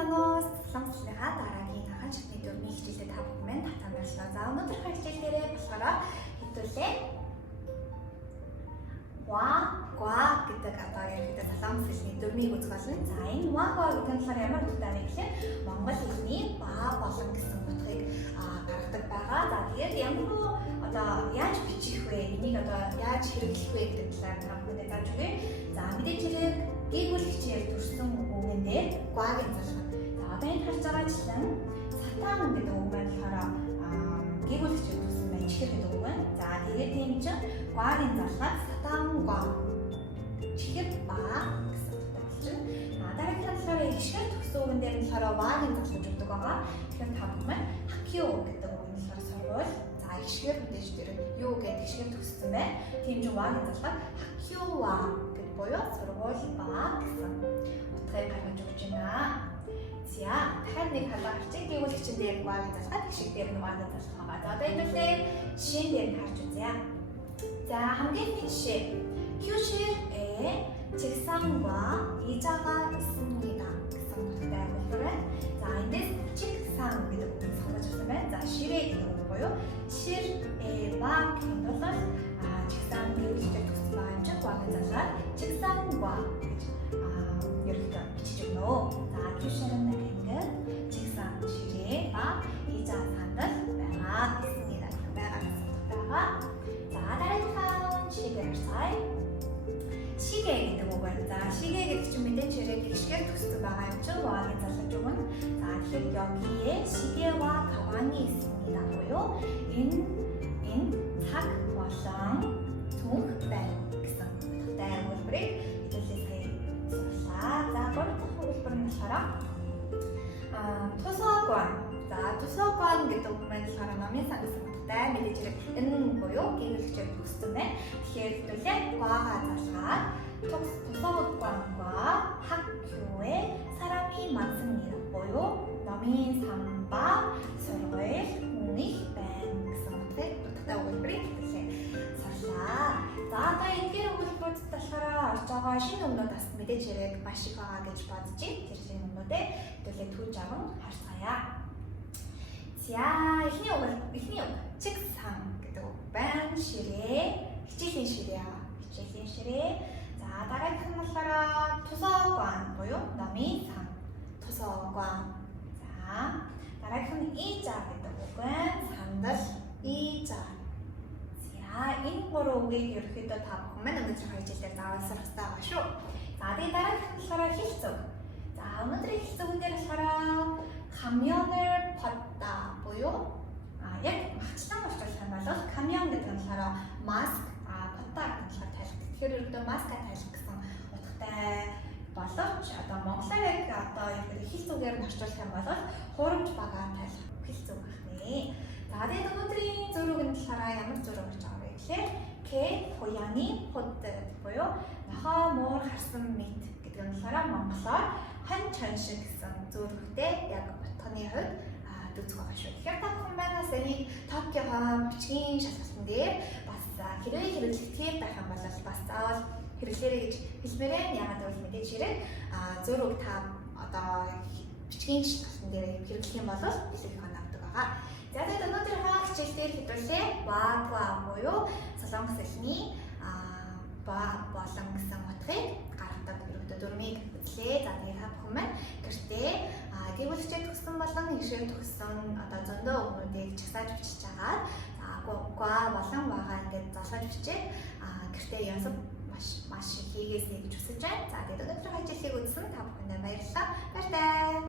байна уу? Солонгослынхаа дараагийн ахын шатны дөрмийн хичээлд та бүхэн минь татсан байна. За өнөөдрийн хичээл дээрээ болохоор хэвтүүлээ ва гэдэг одоо ерөнхийдөө солонгос хэлний дөрмийг үзэх болно. За энэ ва гэдэг нь болохоор ямар утгатай вэ гэхээр монгол хэлний ба болон гэсэн утгыг гаргадаг байгаа. За тэгээд ямар одоо яаж бичих вэ? Энийг одоо яаж хэрэглэх вэ гэдэг талаар та бүхэнд зааж өгье. За мэдээж хэрэг гээгүүлэгчээр төрсэн үгэн дээр гуагийн залхах. За одоо энэ харж байгаачлан сатан гэдэг үг маань болохоор гээгүүлэгчээр төрсэн байна. Чихэр гэдэг үг байна. За тэгээд тийм чинь гуагийн залхах сатан гуа. Чихэр ба гэсэн утгатай болж байна. Дараагийн болохоор ишгээр төрсэн үгэн дээр нь болохоор вагийн залхаж өгдөг байгаа. Тэгэхээр та бүхэн хакио гэдэг үг нь болохоор сурвал ишгээр мэдээж дээр юу гэдэг ишгээр төгссөн байна. Тийм ч вагийн залхах хакиоа гэдэг буюу сургууль ба гэсэн утгыг гаргаж өгч байна. За дахиад нэг халаа харчих. Гээгүүлэгчин дээр вагийн залхах, ишгээр дээр нь вагийн залхах байгаа. За одоо энэ үлээ жишээн дээр нь харж үзье. За хамгийн эхний жишээ. 휴실 에 책상과 의자가 있습니다. гэсэн утгатай өгүүлбэр байна. За эндээс 책상 гэдэг үгийг сонгож авсан байна. За 실에 гэдэг үг буюу 실에와 гэдэг бол 책상 гэвэл төгссөн байгаа юм чинь вагийн залхах 책상과 гэж ерөнхийдөө бичиж өгнө. За 휴실은 랭글 책상 실에 의자 сандал байгаа гэсэн байгаа гэсэн утгатайгаа. За дараагийн 시계를 сая 시계 гэдэг үг байна. За 시계 гэдэг чинь мэдээж хэрэг ишгээр төгссөн байгаа юм чинь вагийн залхаж өгнө. За тэгэхээр 여기에 시계와 가방이 있습니다. буюу энэ цаг болон түнх байна гэсэн утгатай өгүүлбэрийг хэлүүлээ сая. За гурав дахь өгүүлбэр нь болохоор 도서관. За 도서관 гэдэг үг маань болохоор номын сан гэсэн утгатай. мэдээж хэрэг энэ буюу гээгүүлэгчээр төгссөн байна. Тэгэхээр хэлүүлээ 과가 залхаад 도서관과 학교에 사람이 많습니다. буюу номын санба сургууль хүнийг байна гэсэн утгатай өгүүлбэрийг хэлээ. сарлаа. За одоо эдгээр өгүүлбэрүүд болохоор орж байгаа шинэ өгнүүд бас мэдээж хэрэг маш их байгаа гэж бодож байна. Тэр шинэ өгнүүдээ хэлээ түүж аван харцгаая. За эхний үг 책상 гэдэг үг байна. ширээ хичээлийн ширээ. хичээлийн ширээ. За дараагийнх нь болохоор 도서관 буюу номын сан. 도서관. За дараагийнх нь 의자 гэдэг үг байна. сандал 의자. За энэ гурван үгийг ерөөхдөө та бүхэн маань өнөөдрийн хичээлээр заавал сурах хэрэгтэй байгаа шүү. За тэгээд дараагийнх нь болохоор хэлцэг. За өнөөдрийн хэлцэгүүн дээр болохоор камион을 봤다 буюу яг махчлан орчуулах юм бол камион гэдэг нь болохоор маск, потта гэдэг нь болохоор тайлх. Тэгэхээр ерөөдөө маска тайлх гэсэн утгатай боловч одоо монголоор яг одоо хэл зүгээр нь орчуулах юм бол хуурамч бага тайлх хэл зүг байна. За тэгээд өнөөдрийн зураг нь болохоор ямар зураг болж байгаа вэ гэхээр К 고양이 포트 буюу нохоо муур харсан мэт гэдэг нь болохоор монголоор хан чаншиг гэсэн зурагтай яг утганы хувьд үзэх байгаа шүү. Тэгэхээр та бүхэн манаас энийг Токиогоо бичгийн шалгалтын дээр бас хэрвээ хэрэглэх байх юм бол бас заавал хэрэглээрэй гэж хэлмээр байна. Яагаад гэвэл мэдээж хэрэг зураг та одоо бичгийн шалгалтын дээр хэрэглэх юм бол их оногддог байгаа. За тэгээд өнөөдрийн хичээл дээр хэдүүлээ ва буюу солонгос хэлний ба болон гэсэн утгыг гаргадаг ерөнхийдөө дөрмийг үзлээ. За тэгээд та бүхэн маань гэртээ гээгүүлэгчээр төгссөн болон ишээр төгссөн одоо зөндөө өгнүүдийг чагсааж бичиж байгаа. За гуа болон вагаа ингээд залгаж бичээд гэртээ янзав маш их хийгээсэй гэж хүсэж байна. За тэгээд өнөөдрийн хичээлийг үзсэн та бүхэндээ баярлалаа. Баяртай.